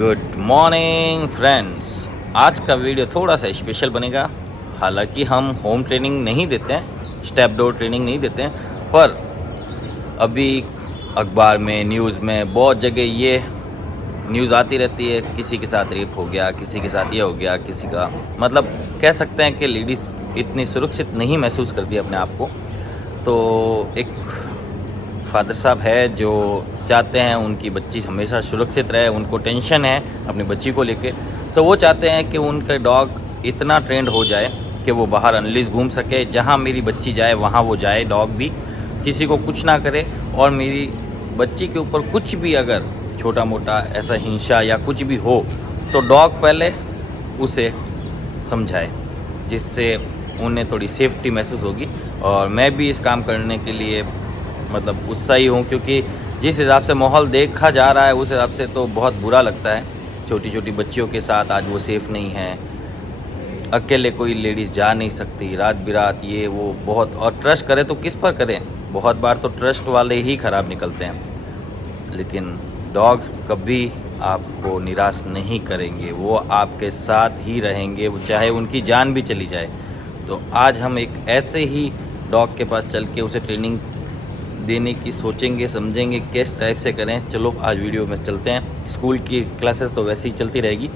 Good morning friends. आज का video थोड़ा सा स्पेशल बनेगा। हालांकि हम होम ट्रेनिंग नहीं देते हैं, स्टेप डोर ट्रेनिंग नहीं देते हैं, पर अभी अखबार में, न्यूज़ में बहुत जगह ये न्यूज़ आती रहती है, किसी के साथ रेप हो गया, किसी के साथ ये हो गया, किसी का मतलब कह सकते हैं कि लेडीज़ इतनी सुरक्षित नहीं महसूस करती अपने आप को। तो एक फादर साहब है जो चाहते हैं उनकी बच्ची हमेशा सुरक्षित रहे, उनको टेंशन है अपनी बच्ची को लेके, तो वो चाहते हैं कि उनका डॉग इतना ट्रेंड हो जाए कि वो बाहर अनलीज घूम सके, जहाँ मेरी बच्ची जाए वहाँ वो जाए, डॉग भी किसी को कुछ ना करे, और मेरी बच्ची के ऊपर कुछ भी अगर छोटा मोटा ऐसा हिंसा या कुछ भी हो तो डॉग पहले उसे समझाए, जिससे उन्हें थोड़ी सेफ्टी महसूस होगी। और मैं भी इस काम करने के लिए मतलब उत्साही हूँ, क्योंकि जिस हिसाब से माहौल देखा जा रहा है उस हिसाब से तो बहुत बुरा लगता है। छोटी छोटी बच्चियों के साथ आज वो सेफ़ नहीं है, अकेले कोई लेडीज़ जा नहीं सकती रात बिरात, ये वो बहुत। और ट्रस्ट करें तो किस पर करें, बहुत बार तो ट्रस्ट वाले ही ख़राब निकलते हैं। लेकिन डॉग्स कभी आपको निराश नहीं करेंगे, वो आपके साथ ही रहेंगे, वो चाहे उनकी जान भी चली जाए। तो आज हम एक ऐसे ही डॉग के पास चल के उसे ट्रेनिंग देने की सोचेंगे, समझेंगे किस टाइप से करें। चलो आज वीडियो में चलते हैं। स्कूल की क्लासेस तो वैसे ही चलती रहेगी,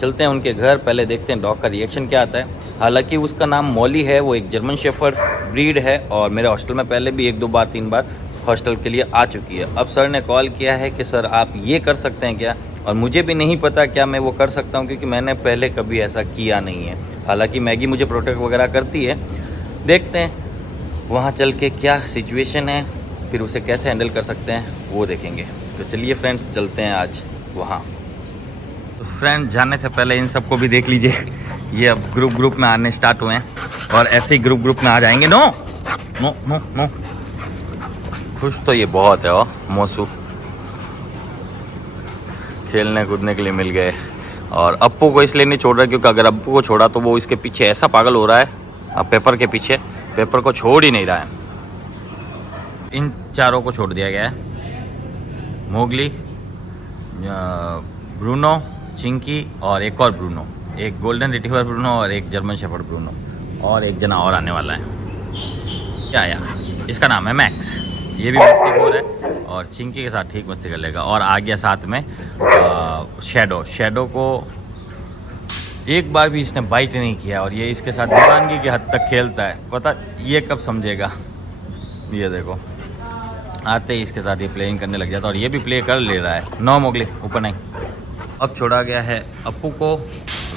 चलते हैं उनके घर, पहले देखते हैं डॉग का रिएक्शन क्या आता है। हालांकि उसका नाम मॉली है, वो एक जर्मन शेफर्ड ब्रीड है और मेरे हॉस्टल में पहले भी 1-2 बार 3 बार हॉस्टल के लिए आ चुकी है। अब सर ने कॉल किया है कि सर आप ये कर सकते हैं क्या, और मुझे भी नहीं पता क्या मैं वो कर सकता हूँ, क्योंकि मैंने पहले कभी ऐसा किया नहीं है। हालांकि मैगी मुझे प्रोटेक्ट वगैरह करती है। देखते हैं वहाँ चल के क्या सिचुएशन है, फिर उसे कैसे हैंडल कर सकते हैं वो देखेंगे। तो चलिए फ्रेंड्स चलते हैं आज वहाँ। तो फ्रेंड जाने से पहले इन सबको भी देख लीजिए, ये अब ग्रुप में आने स्टार्ट हुए हैं और ऐसे ही ग्रुप में आ जाएंगे। नो नो नो नो, खुश तो ये बहुत है। मोसू खेलने कूदने के लिए मिल गए, और अप्पू को इसलिए नहीं छोड़ रहा क्योंकि अगर अप्पू को छोड़ा तो वो इसके पीछे ऐसा पागल हो रहा है, अब पेपर के पीछे, पेपर को छोड़ ही नहीं रहा है। इन चारों को छोड़ दिया गया है, मोगली, ब्रूनो, चिंकी और एक और ब्रूनो, एक गोल्डन रिट्रीवर ब्रूनो और एक जर्मन शेफर्ड ब्रूनो, और एक जना और आने वाला है। क्या यार, इसका नाम है मैक्स। ये भी मस्तीखोर है और चिंकी के साथ ठीक मस्ती कर लेगा। और आ गया साथ में शैडो को एक बार भी इसने बाइट नहीं किया, और ये इसके साथ दीवानगी की हद तक खेलता है। पता ये कब समझेगा, ये देखो आते ही इसके साथ ये प्लेइंग करने लग जाता है, और ये भी प्ले कर ले रहा है। 9 मोगली ऊपर नहीं। अब छोड़ा गया है अप्पू को,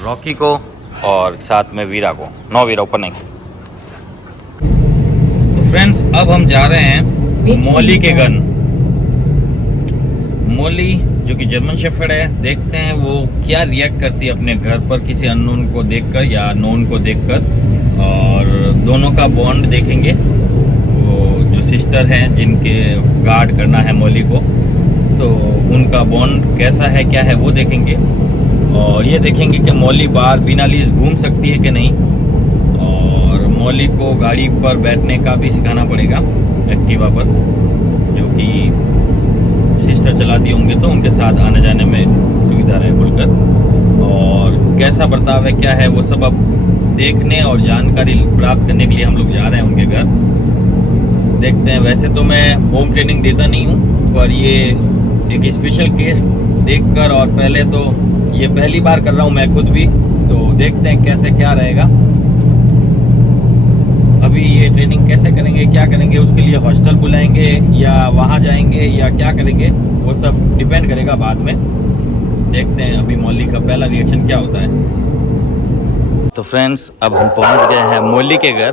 रॉकी को और साथ में वीरा को। 9 वीरा ऊपर नहीं। तो फ्रेंड्स अब हम जा रहे हैं मॉली के घर। मॉली जो कि जर्मन शेफर्ड है, देखते हैं वो क्या रिएक्ट करती है अपने घर पर किसी अननोन को देखकर या नोन को देखकर, और दोनों का बॉन्ड देखेंगे। वो जो सिस्टर हैं जिनके गार्ड करना है मॉली को, तो उनका बॉन्ड कैसा है, क्या है वो देखेंगे। और ये देखेंगे कि मॉली बाहर बिना लीज घूम सकती है कि नहीं, और मॉली को गाड़ी पर बैठने का भी सिखाना पड़ेगा, एक्टिवा पर, जो कि सिस्टर चलाती होंगे तो उनके साथ आने जाने में सुविधा रहे खुलकर। और कैसा बर्ताव है, क्या है, वो सब अब देखने और जानकारी प्राप्त करने के लिए हम लोग जा रहे हैं उनके घर। देखते हैं। वैसे तो मैं होम ट्रेनिंग देता नहीं हूँ, पर ये एक स्पेशल केस देखकर, और पहले तो ये पहली बार कर रहा हूँ मैं खुद भी, तो देखते हैं कैसे क्या रहेगा। अभी ये ट्रेनिंग कैसे करेंगे, क्या करेंगे, उसके लिए हॉस्टल बुलाएंगे या वहाँ जाएंगे या क्या करेंगे, वो सब डिपेंड करेगा बाद में। देखते हैं अभी मॉली का पहला रिएक्शन क्या होता है। तो फ्रेंड्स अब हम पहुँच गए हैं मॉली के घर।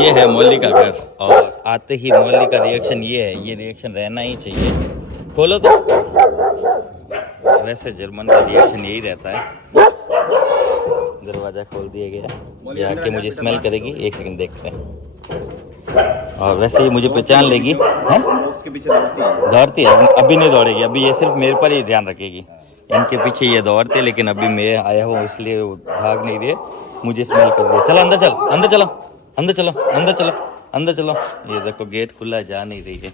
ये है मॉली का घर, और आते ही मॉली का रिएक्शन ये है, ये रिएक्शन रहना ही चाहिए। खोलो तो। वैसे जर्मन का रिएक्शन यही रहता है। दरवाज़ा खोल दिया गया, ये आके मुझे स्मेल करेगी। 1 सेकंड देखते हैं। और वैसे ही मुझे पहचान लेगी, है उसके पीछे दौड़ती है। अभी नहीं दौड़ेगी, अभी ये सिर्फ मेरे पर ही ध्यान रखेगी। इनके पीछे ये दौड़ते, लेकिन अभी मैं आया हूँ इसलिए वो भाग नहीं रहे, मुझे स्मेल कर रही है। चलो अंदर चल, अंदर चलो, अंदर चलो, अंदर चलो, अंदर चलो। ये देखो गेट खुला, जा नहीं रही है।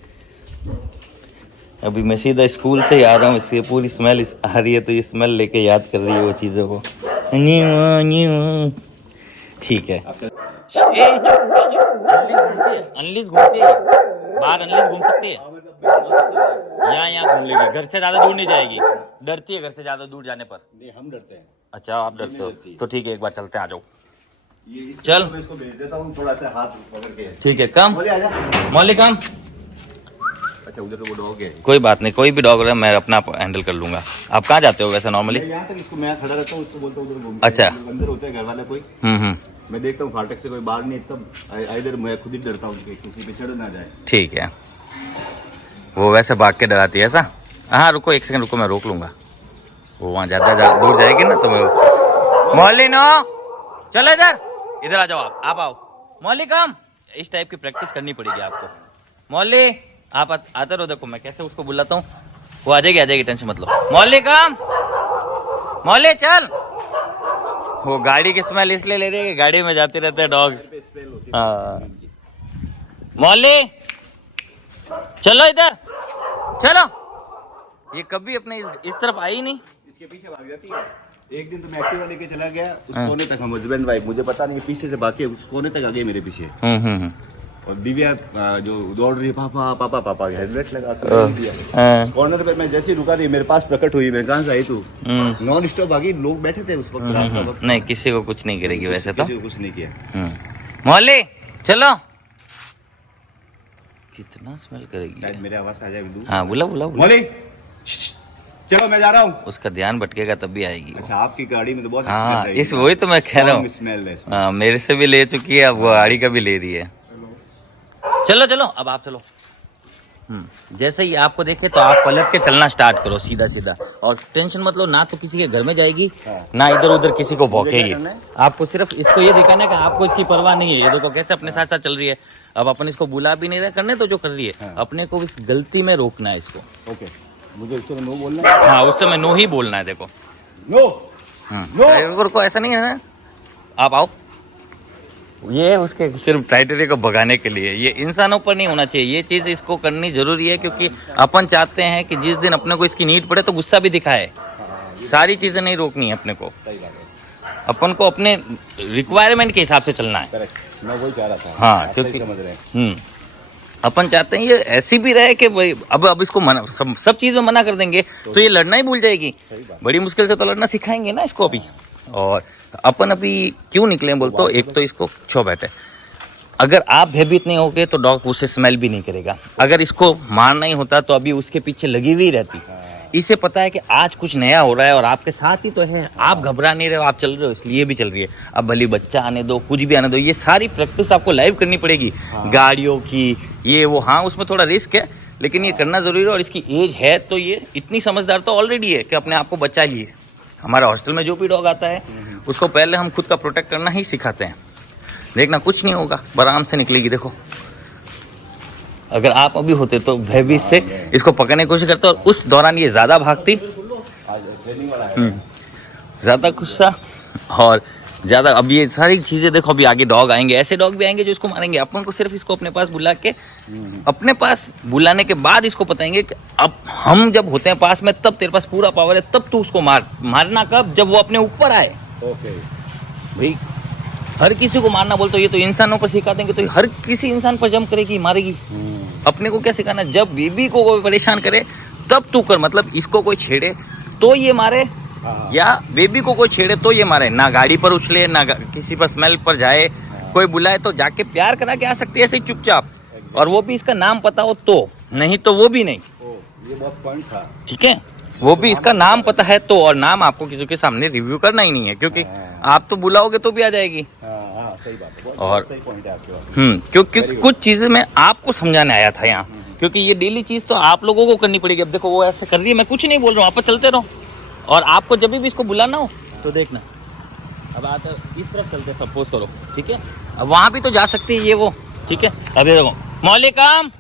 अभी मैं सीधा स्कूल से ही आ रहा हूँ, इसकी पूरी स्मेल आ रही है, तो ये स्मेल लेके याद कर रही है वो चीज़ों को। ठीक है। अनलिस घूमती है बाहर, अनलिस घूम सकती है यहाँ घूम लेगी, घर से ज़्यादा दूर नहीं जाएगी। डरती है घर से ज़्यादा दूर जाने पर? नहीं, हम डरते हैं। अच्छा, आप डरते हो? तो ठीक है, एक बार चलते हैं, आ जाओ। चल, मैं इसको भेज देता हूँ थोड़ा सा हाथ पकड़ के। ठीक है, कम मौलिक कम। अच्छा, उधर तो वो डॉग है। कोई बात नहीं, कोई भी डॉग है मैं अपना हैंडल कर लूंगा। आप कहाँ जाते हो वैसे नॉर्मली? यहाँ तक इसको मैं खड़ा रहता हूँ, उसको बोलता हूँ उधर घूम। अच्छा, अंदर होते हैं घर वाले कोई। मैं देखता हूँ फाटक से कोई बाहर नहीं, तब इधर मैं खुद ही डरता हूँ किसी पे चढ़ ना जाए। ठीक है, वो वैसे भाग के डराती है ऐसा? हाँ रुको, एक सेकंड रुको, मैं रोक लूंगा। वो वहाँ ज़्यादा दूर जाएगी ना तो मैं। मौली नो, चलो इधर, इधर आ जाओ, आप आओ। मौली कम, इस टाइप की प्रैक्टिस करनी पड़ेगी आपको। मौली आप आते रहो, देखो मैं कैसे उसको बुलाता हूँ, वो आ जाएगी, टेंशन मत लो। मौली कम, मौली चल। वो गाड़ी की स्मेल इसलिए ले रही है, गाड़ी में जाते रहते हैं डॉग्स। हाँ, मौली चलो इधर, चलो। ये कभी अपने इस तरफ आई नहीं, इसके पीछे भाग जाती है। एक दिन तो मैं एक्टिवा लेके चला गया उस कोने तक, हम हस्बैंड वाइफ, मुझे पता नहीं पीछे से भाग के उस कोने तक आ गए मेरे पीछे। और दिव्या जो दौड़ रही है, पापा पापा पापा, हेलमेट लगा दिया। कॉर्नर पे मैं जैसे ही रुका दी, मेरे पास प्रकट हुई, मैं कहाँ से आई तू? नॉन स्टॉप भागी, लोग बैठे थे उस वक्त। नहीं, किसी को कुछ नहीं करेगी वैसे तो, कुछ नहीं किया। मौली चलो, कितना स्मेल करेगी, शायद मेरे आवाज आ जाए। हाँ बुला बुला मौली, चलो मैं जा रहा हूँ। उसका ध्यान भटकेगा तब भी आएगी। अच्छा, आपकी गाड़ी में तो बहुत हाँ, इस वही तो मैं कह रहा हूँ, स्मेल है। हाँ, मेरे से भी ले चुकी है, अब वो गाड़ी का भी ले रही है। चलो चलो, अब आप चलो। जैसे ही आपको देखे तो आप पलट के चलना स्टार्ट करो, सीधा सीधा, और टेंशन मत लो, ना तो किसी के घर में जाएगी, ना इधर उधर किसी को भौंकेगी। आपको सिर्फ इसको ये दिखाना है कि आपको इसकी परवाह नहीं है। ये देखो कैसे अपने साथ साथ चल रही है। अब अपन इसको बुला भी नहीं रहे, करने तो जो कर रही है, अपने को इस गलती में रोकना है इसको। ओके, मुझे उस समय नो बोलना है। हाँ, उस समय नो ही बोलना है। देखो नो, ड्राइवर को ऐसा नहीं है, आप आओ। ये उसके सिर्फ क्राइटेरिया को भगाने के लिए, ये इंसानों पर नहीं होना चाहिए। ये चीज़ इसको करनी जरूरी है, क्योंकि अपन चाहते हैं कि जिस दिन अपने को इसकी नीड पड़े तो गुस्सा भी दिखाए। सारी चीज़ें नहीं रोकनी है अपने को, अपन को अपने रिक्वायरमेंट के हिसाब से चलना है। मैं वही चाह रहा था। हाँ, क्योंकि अपन चाहते हैं ये ऐसी भी रहे कि भाई अब इसको मना, सब चीज़ में मना कर देंगे तो ये लड़ना ही भूल जाएगी। बड़ी मुश्किल से तो लड़ना सिखाएंगे ना इसको अभी। और अपन अभी क्यों निकले बोलते हो, एक तो इसको छो बैठे, अगर आप भयभीत नहीं होगे तो डॉग उसे स्मेल भी नहीं करेगा। अगर इसको मारना ही होता तो अभी उसके पीछे लगी हुई रहती। इसे पता है कि आज कुछ नया हो रहा है और आपके साथ ही तो है, आप घबरा नहीं रहे हो, आप चल रहे हो, इसलिए भी चल रही है। अब भले बच्चा आने दो, कुछ भी आने दो, ये सारी प्रैक्टिस आपको लाइव करनी पड़ेगी। गाड़ियों की ये वो, हाँ उसमें थोड़ा रिस्क है, लेकिन ये करना जरूरी है। और इसकी एज है तो ये इतनी समझदार तो ऑलरेडी है कि अपने आप को बचा लिए। हमारा हॉस्टल में जो भी डॉग आता है उसको पहले हम खुद का प्रोटेक्ट करना ही सिखाते हैं। देखना कुछ नहीं होगा, आराम से निकलेगी। देखो, अगर आप अभी होते तो भयभीत से इसको पकड़ने की कोशिश करते, और उस दौरान ये ज़्यादा भागती, ज़्यादा गुस्सा और ज़्यादा। अब ये सारी चीज़ें देखो, अभी आगे डॉग आएंगे, ऐसे डॉग भी आएंगे जो इसको मारेंगे। अपन को सिर्फ इसको अपने पास बुला के, अपने पास बुलाने के बाद इसको बताएंगे कि अब हम जब होते हैं पास में तब तेरे पास पूरा पावर है, तब तू उसको मारना कब, जब वो अपने ऊपर आए। ओके भाई, हर किसी को मारना बोलते हो, ये तो इंसानों पर सिखा देंगे तो हर किसी इंसान पर जंप करेगी, मारेगी। अपने को क्या सिखाना, जब बेबी को कोई परेशान करे तब तू कर, मतलब इसको कोई छेड़े तो ये मारे, या बेबी को कोई छेड़े तो ये मारे। ना गाड़ी पर उछले, ना किसी पर स्मेल पर जाए, कोई बुलाए तो जाके प्यार करा के आ सकती है ऐसे चुपचाप, और वो भी इसका नाम पता हो तो, नहीं तो वो भी नहीं। ये बहुत पॉइंट था, ठीक है, वो भी इसका नाम पता है तो। और नाम आपको किसी के सामने रिव्यू करना ही नहीं है, क्योंकि आप तो बुलाओगे तो भी आ जाएगी। सही बात है, और सही पॉइंट है आपके। क्योंकि कुछ चीजें मैं आपको समझाने आया था यहाँ, क्योंकि ये डेली चीज तो आप लोगों को करनी पड़ेगी। अब देखो वो ऐसे कर रही है, मैं कुछ नहीं बोल रहा हूँ, आप चलते रहो। और आपको जब भी इसको बुलाना हो तो देखना, अब आप इस तरफ चलते सपोज करो, ठीक है, अब वहां भी तो जा सकती है ये वो, ठीक है। अब ये देखो, मौलिकम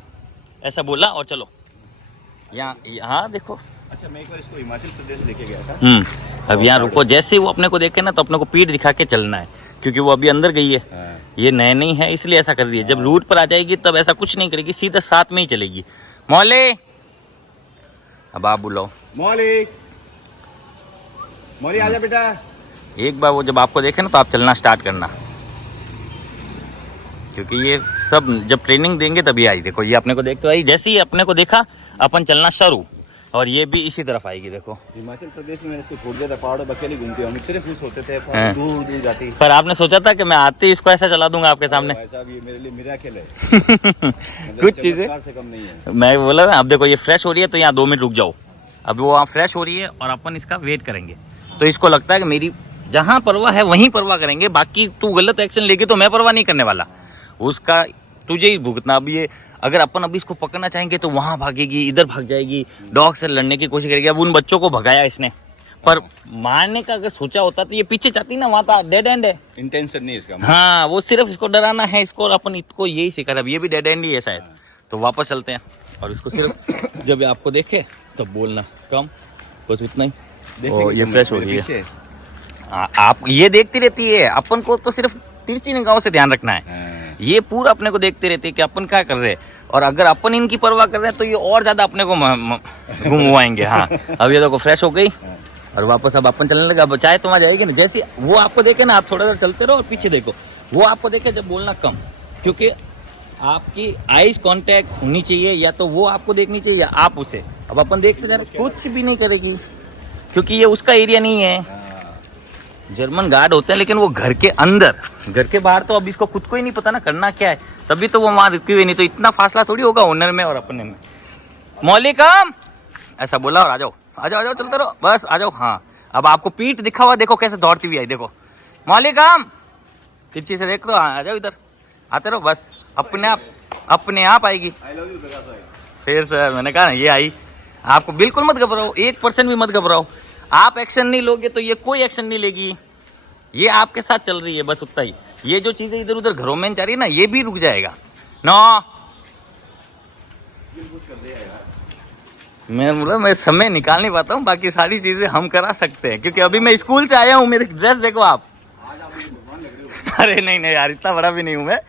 ऐसा बोला और चलो यहाँ देखो। अच्छा, मैं एक बार इसको हिमाचल प्रदेश लेके गया था। अब यहाँ रुको, जैसे वो अपने को देखे ना तो अपने को पीठ दिखा के चलना है, क्योंकि वो अभी अंदर गई है। ये नए नहीं है इसलिए ऐसा कर रही है। जब रूट पर आ जाएगी तब ऐसा कुछ नहीं करेगी, सीधा साथ में ही चलेगी। मौले अब आप बुलाओ। मौली, मौली आजा बेटा। एक बार वो जब आपको देखे ना तो आप चलना स्टार्ट करना, क्योंकि ये सब जब ट्रेनिंग देंगे तभी आई। देखो ये अपने को देखते आई, जैसे ही अपने को देखा अपन चलना शुरू, और ये भी इसी तरफ आएगी। देखो हिमाचल प्रदेश में मैंने इसको छोड़ दिया था, पहाड़ों पर अकेले घूमते हम, इतने खुश होते थे, हाँ। दूर दूर जाती। पर आपने सोचा था कि मैं आते ही इसको ऐसा चला दूंगा आपके सामने? ऐसा भी मेरे लिए मिराकल है। कुछ चीजें से कम नहीं है। मैं बोला ना, अब देखो ये फ्रेश हो रही है तो यहाँ 2 मिनट रुक जाओ। अब वो वहाँ फ्रेश हो रही है और अपन इसका वेट करेंगे, तो इसको लगता है कि मेरी जहाँ परवाह है वहीं परवाह करेंगे, बाकी तू गलत एक्शन लेगी तो मैं परवाह नहीं करने वाला, उसका तुझे ही भुगतना। अब ये अगर अपन अभी इसको पकड़ना चाहेंगे तो वहाँ भागेगी, इधर भाग जाएगी, डॉग से लड़ने की कोशिश करेगी। अब उन बच्चों को भगाया इसने, पर मारने का अगर सोचा होता तो ये पीछे जाती ना, वहाँ तो डेड एंड है। इंटेंशन नहीं इसका। हाँ, वो सिर्फ इसको डराना है इसको, और अपन इसको यही सिखा रहे। अब ये भी डेड एंड ही है शायद, तो वापस चलते हैं और इसको सिर्फ जब आपको देखे तब बोलना कम, बस उतना ही। ओ, ये फ्रेश हो रही है। आप ये देखती रहती है, अपन को तो सिर्फ तिरछी निगाहों से ध्यान रखना है। ये पूरा अपने को देखते रहते हैं कि अपन क्या कर रहे हैं, और अगर अपन इनकी परवाह कर रहे हैं तो ये और ज्यादा अपने को घुमवाएंगे। हाँ, अब ये देखो फ्रेश हो गई और वापस अब अपन चलने लगा। चाहे तो वहाँ जाएगी ना, जैसे वो आपको देखे ना, आप थोड़ा देर चलते रहो और पीछे देखो, वो आपको देखे जब बोलना कम, क्योंकि आपकी आईज कांटेक्ट होनी चाहिए, या तो वो आपको देखनी चाहिए या आप उसे। अब अपन देखते जा रहे, कुछ भी नहीं करेगी क्योंकि ये उसका एरिया नहीं है। जर्मन गार्ड होते हैं लेकिन वो घर के अंदर, घर के बाहर तो अब इसको खुद को ही नहीं पता ना करना क्या है, तभी तो वो वहाँ रुकी हुई। नहीं तो इतना फासला थोड़ी होगा ओनर में और अपने में। मौलिकम ऐसा बोला और आ जाओ आ जाओ आ जाओ, चलते रहो बस, आ जाओ। हाँ, अब आपको पीठ दिखा हुआ, देखो कैसे दौड़ती हुई आई। देखो मौलिकम, तिरछी से देख दो, आ जाओ इधर, आते रहो बस, अपने आप आएगी। फिर सर मैंने कहा ना, ये आई। आपको बिल्कुल मत घबराओ, 1% भी मत घबराओ। आप एक्शन नहीं लोगे तो ये कोई एक्शन नहीं लेगी, ये आपके साथ चल रही है बस उतना ही। ये जो चीजें इधर उधर घरों में जा रही है ना, ये भी रुक जाएगा। नो, मैं बोला मैं समय निकाल नहीं पाता हूँ, बाकी सारी चीजें हम करा सकते हैं, क्योंकि अभी मैं स्कूल से आया हूँ। मेरी ड्रेस देखो आप। अरे नहीं नहीं यार, इतना बड़ा भी नहीं हूँ मैं,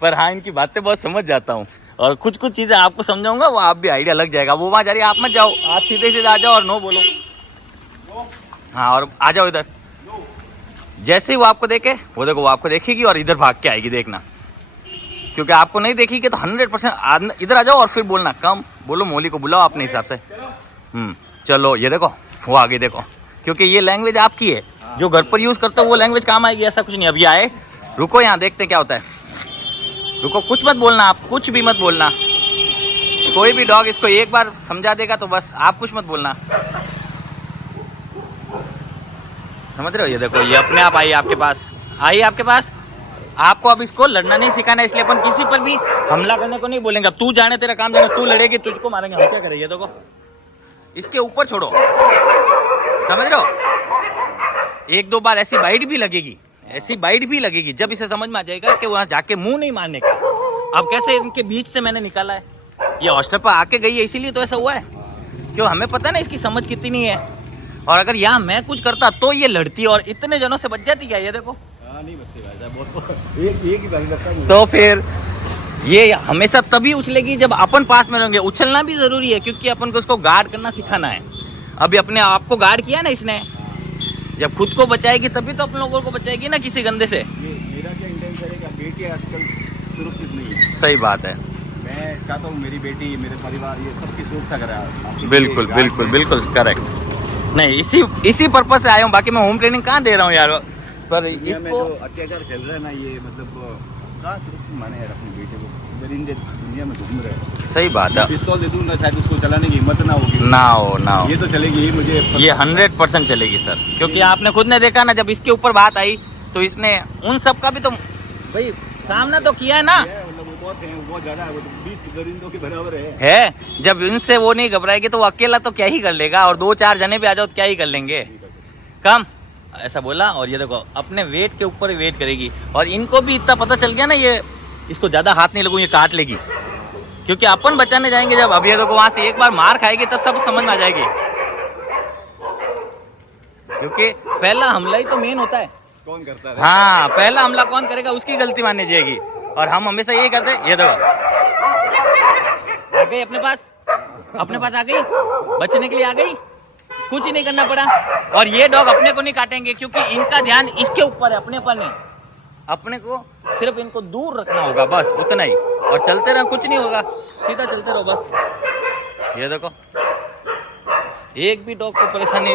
पर हाँ इनकी बातें बहुत समझ जाता हूँ, और कुछ कुछ चीजें आपको समझाऊंगा, वो आप भी आइडिया लग जाएगा। वो वहाँ जा रही है, आप मत जाओ, आप सीधे सीधे आ जाओ और नो बोलो। हाँ, और आ जाओ इधर। जैसे ही वो आपको देखे, वो देखो वो आपको देखेगी और इधर भाग के आएगी, देखना। क्योंकि आपको नहीं देखेगी तो 100% इधर आ जाओ और फिर बोलना कम, बोलो मौली को बुलाओ अपने हिसाब से। चलो ये देखो वो आगे देखो, क्योंकि ये लैंग्वेज आपकी है, जो घर पर यूज करते हो वो लैंग्वेज काम आएगी, ऐसा कुछ नहीं। अभी आए, रुको यहाँ देखते क्या होता है। रुको, कुछ मत बोलना, आप कुछ भी मत बोलना। कोई भी डॉग इसको एक बार समझा देगा तो बस, आप कुछ मत बोलना, समझ रहे हो। ये देखो ये अपने आप आई आपके पास, आई आपके पास। आपको अब इसको लड़ना नहीं सिखाना, इसलिए अपन किसी पर भी हमला करने को नहीं बोलेंगे। अब तू जाने, तेरा काम जाने, तू लड़ेगी तुझको मारेंगे, हम क्या करेंगे। देखो इसके ऊपर छोड़ो, समझ रहे हो। 1-2 बार ऐसी बाइट भी लगेगी, ऐसी बाइट भी लगेगी, जब इसे समझ में आ जाएगा कि वहां जाके मुंह नहीं मारने का। अब कैसे इनके बीच से मैंने निकाला है, ये हॉस्टल पर आके गई है इसीलिए तो ऐसा हुआ है, क्यों हमें पता है ना इसकी समझ कितनी है। और अगर यहाँ मैं कुछ करता तो ये लड़ती और इतने जनों से बच जाती क्या। ये देखो नहीं बचते, एक ही बारी लगता है। तो फिर ये हमेशा तभी उछलेगी जब अपन पास में रहेंगे। उछलना भी जरूरी है, क्योंकि अपन को उसको गार्ड करना सिखाना है। अभी अपने आप को गार्ड किया ना इसने, जब खुद को बचाएगी तभी तो अपन लोगों को बचाएगी ना किसी गंदे से। मेरा क्या इंटेंशन है कि बेटी आजकल सुरक्षित नहीं है। सही बात है, मैं चाहता हूँ मेरी बेटी, मेरे परिवार, ये सबकी सुरक्षा करे। बिल्कुल बिल्कुल बिल्कुल करेक्ट। नहीं, इसी पर्पज से आया हूँ, बाकी मैं होम ट्रेनिंग कहाँ दे रहा हूँ यार। पर इसको अत्याचार फैल रहा है ना, ये मतलब कहाँ सुरक्षित माने यार अपनी बेटे को, दुनिया में घूम रहे हैं। सही बात है। पिस्तौल दे दूंगा, शायद उसको चलाने की हिम्मत ना होगी। ना हो ये तो चलेगी, मुझे ये 100% चलेगी सर, क्योंकि आपने खुद ने देखा ना, जब इसके ऊपर बात आई तो इसने उन सब का भी तो भाई सामना तो किया है ना। बहुत ज्यादा है, 20 दरिंदों के बराबर है। जब इनसे वो नहीं घबराएगी तो वो अकेला तो क्या ही कर लेगा, और 2-4 जने भी आ जाओ तो क्या ही कर लेंगे। कम ऐसा बोला, और ये देखो अपने वेट के ऊपर वेट करेगी। और इनको भी इतना पता चल गया ना, ये इसको ज्यादा हाथ नहीं लगू, ये काट लेगी, क्योंकि अपन बचाने जाएंगे जब। अब ये देखो वहां से एक बार मार खाएगी तब सब समझ में आ जाएगी, क्योंकि पहला हमला ही तो मेन होता है। कौन करता है? हाँ, पहला हमला कौन करेगा उसकी गलती माननी जाएगी, और हम हमेशा यही करते हैं। ये देखो आ गई अपने पास, अपने पास आ गई, बचने के लिए आ गई, कुछ ही नहीं करना पड़ा। और ये डॉग अपने को नहीं काटेंगे क्योंकि इनका ध्यान इसके ऊपर है, अपने पर नहीं। अपने को सिर्फ इनको दूर रखना होगा, बस उतना ही। और चलते रहो, कुछ नहीं होगा, सीधा चलते रहो बस। ये देखो, एक भी डॉग को परेशानी।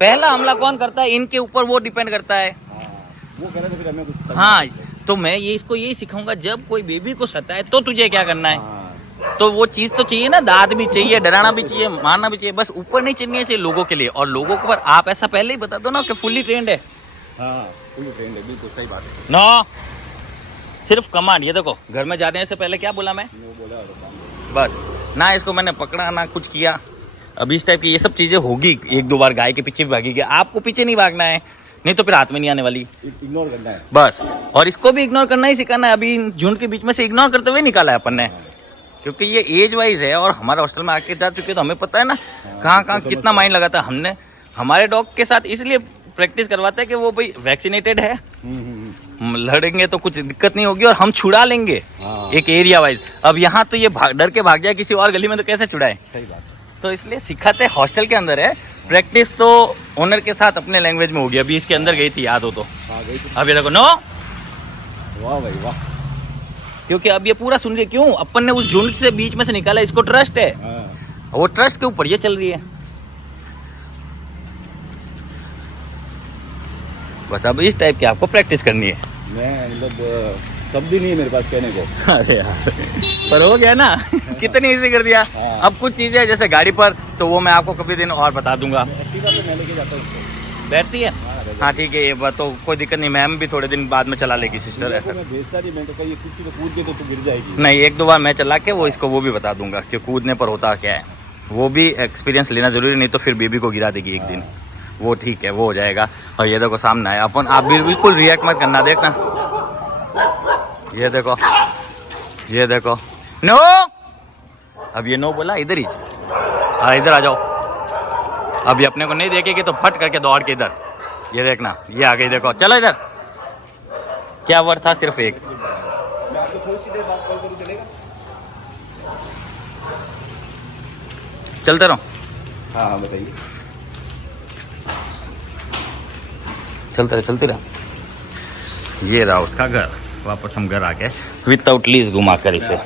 पहला हमला कौन करता है, इनके ऊपर वो डिपेंड करता है। वो करे तो फिर हमें कुछ हाँ, तो मैं ये इसको यही सिखाऊंगा, जब कोई बेबी को सताए तो तुझे क्या करना है। तो वो चीज तो चाहिए ना, दाद भी चाहिए, डराना भी चाहिए, मारना भी चाहिए, बस ऊपर नहीं चढ़नी चाहिए लोगों के लिए। और लोगों को पर आप ऐसा पहले ही बता दो ना कि फुल्ली ट्रेंड है। हाँ, फुल्ली ट्रेंड है, बिल्कुल सही बात है। नो, सिर्फ कमांड। ये देखो, घर में जाने से पहले क्या बोला मैं, बोला बस ना इसको मैंने पकड़ा ना कुछ किया। अभी इस टाइप की ये सब चीजें होगी, एक दो बार गाय के पीछे भी भागेगी, आपको पीछे नहीं भागना है, नहीं तो फिर हाथ में नहीं आने वाली, इग्नोर करना है बस। और इसको भी इग्नोर करना ही सिखाना है। अभी झुंड के बीच में से इग्नोर करते हुए निकाला है अपन ने, क्योंकि ये एज वाइज है और हमारे हॉस्टल में आके जा चुके तो हमें पता है ना कहाँ कहाँ कितना माइंड लगाता है। हमने हमारे डॉग के साथ इसलिए प्रैक्टिस करवाता है कि वो भाई वैक्सीनेटेड है, लड़ेंगे तो कुछ दिक्कत नहीं होगी और हम छुड़ा लेंगे एक एरिया वाइज। अब यहाँ तो ये डर के भाग जाए किसी और गली में तो कैसे छुड़ाए। सही बात। तो इसलिए सिखाते हॉस्टल के अंदर है। प्रैक्टिस तो ओनर के साथ अपने लैंग्वेज में होगी। अभी इसके अंदर गई थी, याद हो तो। अब ये देखो, नो, वाह भाई वाह, क्योंकि अब ये पूरा सुन रही है। क्यों, अपन ने उस झुंड से बीच में से निकाला, इसको ट्रस्ट है, वो ट्रस्ट के ऊपर ये चल रही है। बस अब इस टाइप की आपको प्रैक्टिस करनी है। मैं मतलब शब्द ही नहीं है मेरे पास कहने को। अरे यार, पर हो गया ना कितनी इजी कर दिया। हाँ। अब कुछ चीजें जैसे गाड़ी पर, तो वो मैं आपको कभी दिन और बता दूंगा। एक्टिवा पे मैं लेके जाता हूँ उसको। बैठती है, हाँ ठीक है, ये बात तो कोई दिक्कत नहीं। मैम भी थोड़े दिन बाद में चला लेगी, सिस्टर ऐसा। मैं भेजता नहीं, मैं तो कहीं किसी को कूद के तो तू गिर जाएगी। नहीं, एक दो बार मैं चला के वो इसको वो भी बता दूंगा कि कूदने पर होता क्या है। वो भी एक्सपीरियंस लेना जरूरी, नहीं तो फिर बेबी को गिरा देगी एक दिन। वो ठीक है, वो हो जाएगा। और ये देखो सामने है अपन, आप बिल्कुल रिएक्ट मत करना, देखना। ये देखो, ये देखो, नो। अब ये नो बोला, इधर ही, हाँ इधर आ जाओ। अब ये अपने को नहीं देखेगी तो फट करके दौड़ के इधर, ये देखना, ये आ गई, देखो, चलो इधर। क्या वर्ड था, सिर्फ एक। मैं आपको थोड़ी सी देर बात कॉल करूँ, चलेगा? चलते रहो। हाँ हाँ बताइए। चलते रहो। ये रहा उसका घर। वापस हम घर आ गए विदाउट लीज घुमा कर इसे।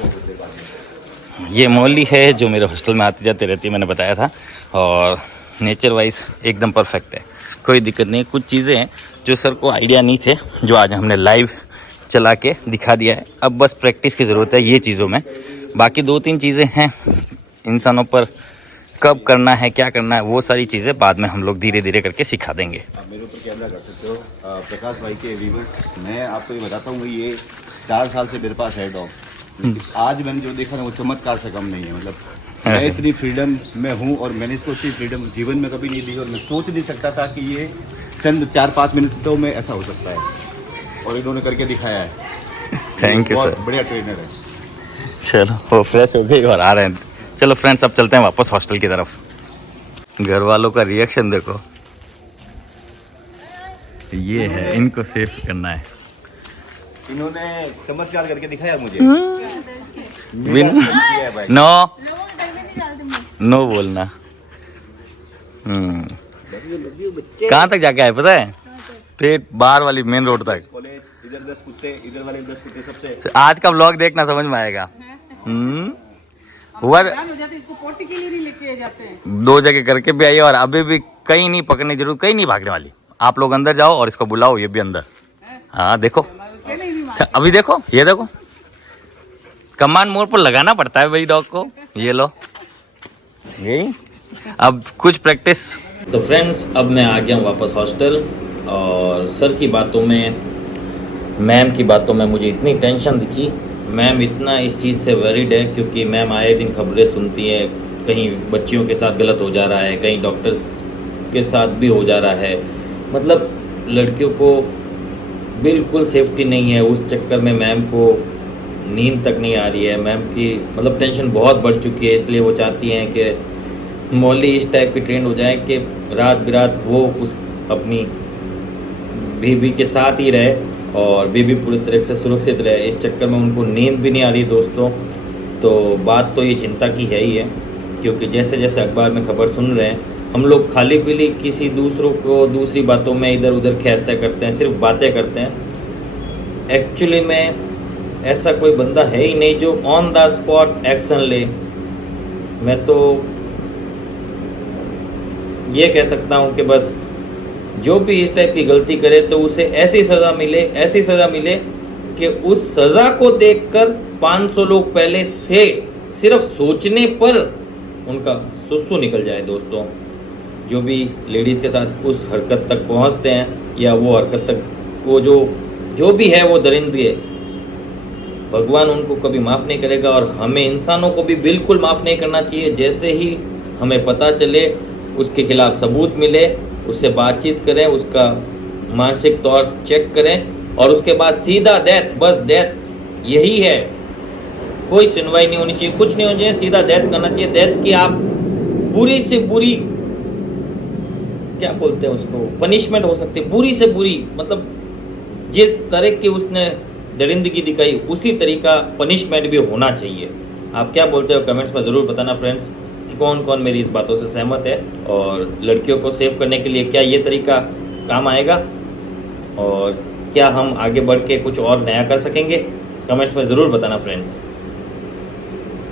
ये मौली है जो मेरे हॉस्टल में आती जाती रहती है, मैंने बताया था। और नेचर वाइज एकदम परफेक्ट है, कोई दिक्कत नहीं। कुछ चीज़ें हैं जो सर को आइडिया नहीं थे, जो आज हमने लाइव चला के दिखा दिया है। अब बस प्रैक्टिस की ज़रूरत है ये चीज़ों में। बाकी दो तीन चीज़ें हैं इंसानों पर, कब करना है, क्या करना है, वो सारी चीज़ें बाद में हम लोग धीरे धीरे करके सिखा देंगे। आप मेरे ऊपर कैमरा कर सकते हो। प्रकाश भाई के व्यूअर्स, मैं आपको ये बताता हूँ, ये 4 साल से मेरे पास है डॉग। आज मैंने जो देखा ना वो चमत्कार से कम नहीं है। मतलब मैं इतनी फ्रीडम में हूँ और मैंने इसको इतनी फ्रीडम जीवन में कभी नहीं दी। और मैं सोच नहीं सकता था कि ये चंद 4-5 मिनटों में ऐसा हो सकता है, और इन्होंने करके दिखाया है। थैंक यू बहुत सर। बढ़िया ट्रेनर है। चलो, वो फ्रेश हो गई और आ रहे हैं। चलो फ्रेंड्स, अब चलते हैं वापस हॉस्टल की तरफ। घर वालों का रिएक्शन देखो, ये है, इनको सेफ करना है। इन्होंने चमत्कार करके दिखाया मुझे। विन किया है भाई। नो, नो बोलना। कहाँ तक जाके आए पता है? स्ट्रेट बाहर वाली मेन रोड तक। कॉलेज, इधर 10 कुत्ते, इधर वाले 10 कुत्ते, सबसे आज का व्लॉग देखना, समझ में आएगा। हुआ इसको पोटी के लिए नहीं लेके जाते हैं। 2 जगह करके भी आई और अभी भी कहीं नहीं पकड़ने की जरूरत, कहीं नहीं भागने वाली। आप लोग अंदर जाओ और इसको बुलाओ, ये भी अंदर। हाँ देखो, अभी देखो, ये देखो, कमांड मोड पर लगाना पड़ता है भाई डॉग को। ये लो, यही अब कुछ प्रैक्टिस। तो फ्रेंड्स, अब मैं आ गया हूँ वापस हॉस्टल। और सर की बातों में, मैम की बातों में मुझे इतनी टेंशन दिखी। मैम इतना इस चीज़ से वरीड है क्योंकि मैम आए दिन खबरें सुनती है, कहीं बच्चियों के साथ गलत हो जा रहा है, कहीं डॉक्टर्स के साथ भी हो जा रहा है। मतलब लड़कियों को बिल्कुल सेफ्टी नहीं है। उस चक्कर में मैम को नींद तक नहीं आ रही है। मैम की मतलब टेंशन बहुत बढ़ चुकी है, इसलिए वो चाहती हैं कि मौली इस टाइप की ट्रेंड हो जाए कि रात बिरात वो उस अपनी बेबी के साथ ही रहे और बेबी पूरी तरह से सुरक्षित रहे। इस चक्कर में उनको नींद भी नहीं आ रही दोस्तों। तो बात तो ये चिंता की है ही है। क्योंकि जैसे जैसे अखबार में खबर सुन रहे हैं हम लोग खाली पीली किसी दूसरों को दूसरी बातों में इधर उधर खैसा करते हैं, सिर्फ बातें करते हैं। एक्चुअली में ऐसा कोई बंदा है ही नहीं जो ऑन द स्पॉट एक्शन ले। मैं तो ये कह सकता हूँ कि बस जो भी इस टाइप की गलती करे तो उसे ऐसी सज़ा मिले कि उस सज़ा को देखकर 500 लोग पहले से सिर्फ सोचने पर उनका सुसु निकल जाए। दोस्तों, जो भी लेडीज़ के साथ उस हरकत तक पहुंचते हैं या वो हरकत तक वो जो भी है वो दरिंदगी है, भगवान उनको कभी माफ़ नहीं करेगा और हमें इंसानों को भी बिल्कुल माफ़ नहीं करना चाहिए। जैसे ही हमें पता चले, उसके खिलाफ सबूत मिले, उससे बातचीत करें, उसका मानसिक तौर चेक करें और उसके बाद सीधा डेथ, बस डेथ, यही है। कोई सुनवाई नहीं होनी चाहिए, कुछ नहीं होना चाहिए, सीधा डेथ करना चाहिए। डेथ की आप बुरी से बुरी, क्या बोलते हैं उसको, पनिशमेंट हो सकती है, बुरी से बुरी, मतलब जिस तरह की उसने दरिंदगी दिखाई उसी तरीका पनिशमेंट भी होना चाहिए। आप क्या बोलते हो कमेंट्स में ज़रूर बताना फ्रेंड्स कि कौन कौन मेरी इस बातों से सहमत है और लड़कियों को सेव करने के लिए क्या ये तरीका काम आएगा और क्या हम आगे बढ़ के कुछ और नया कर सकेंगे। कमेंट्स में ज़रूर बताना फ्रेंड्स।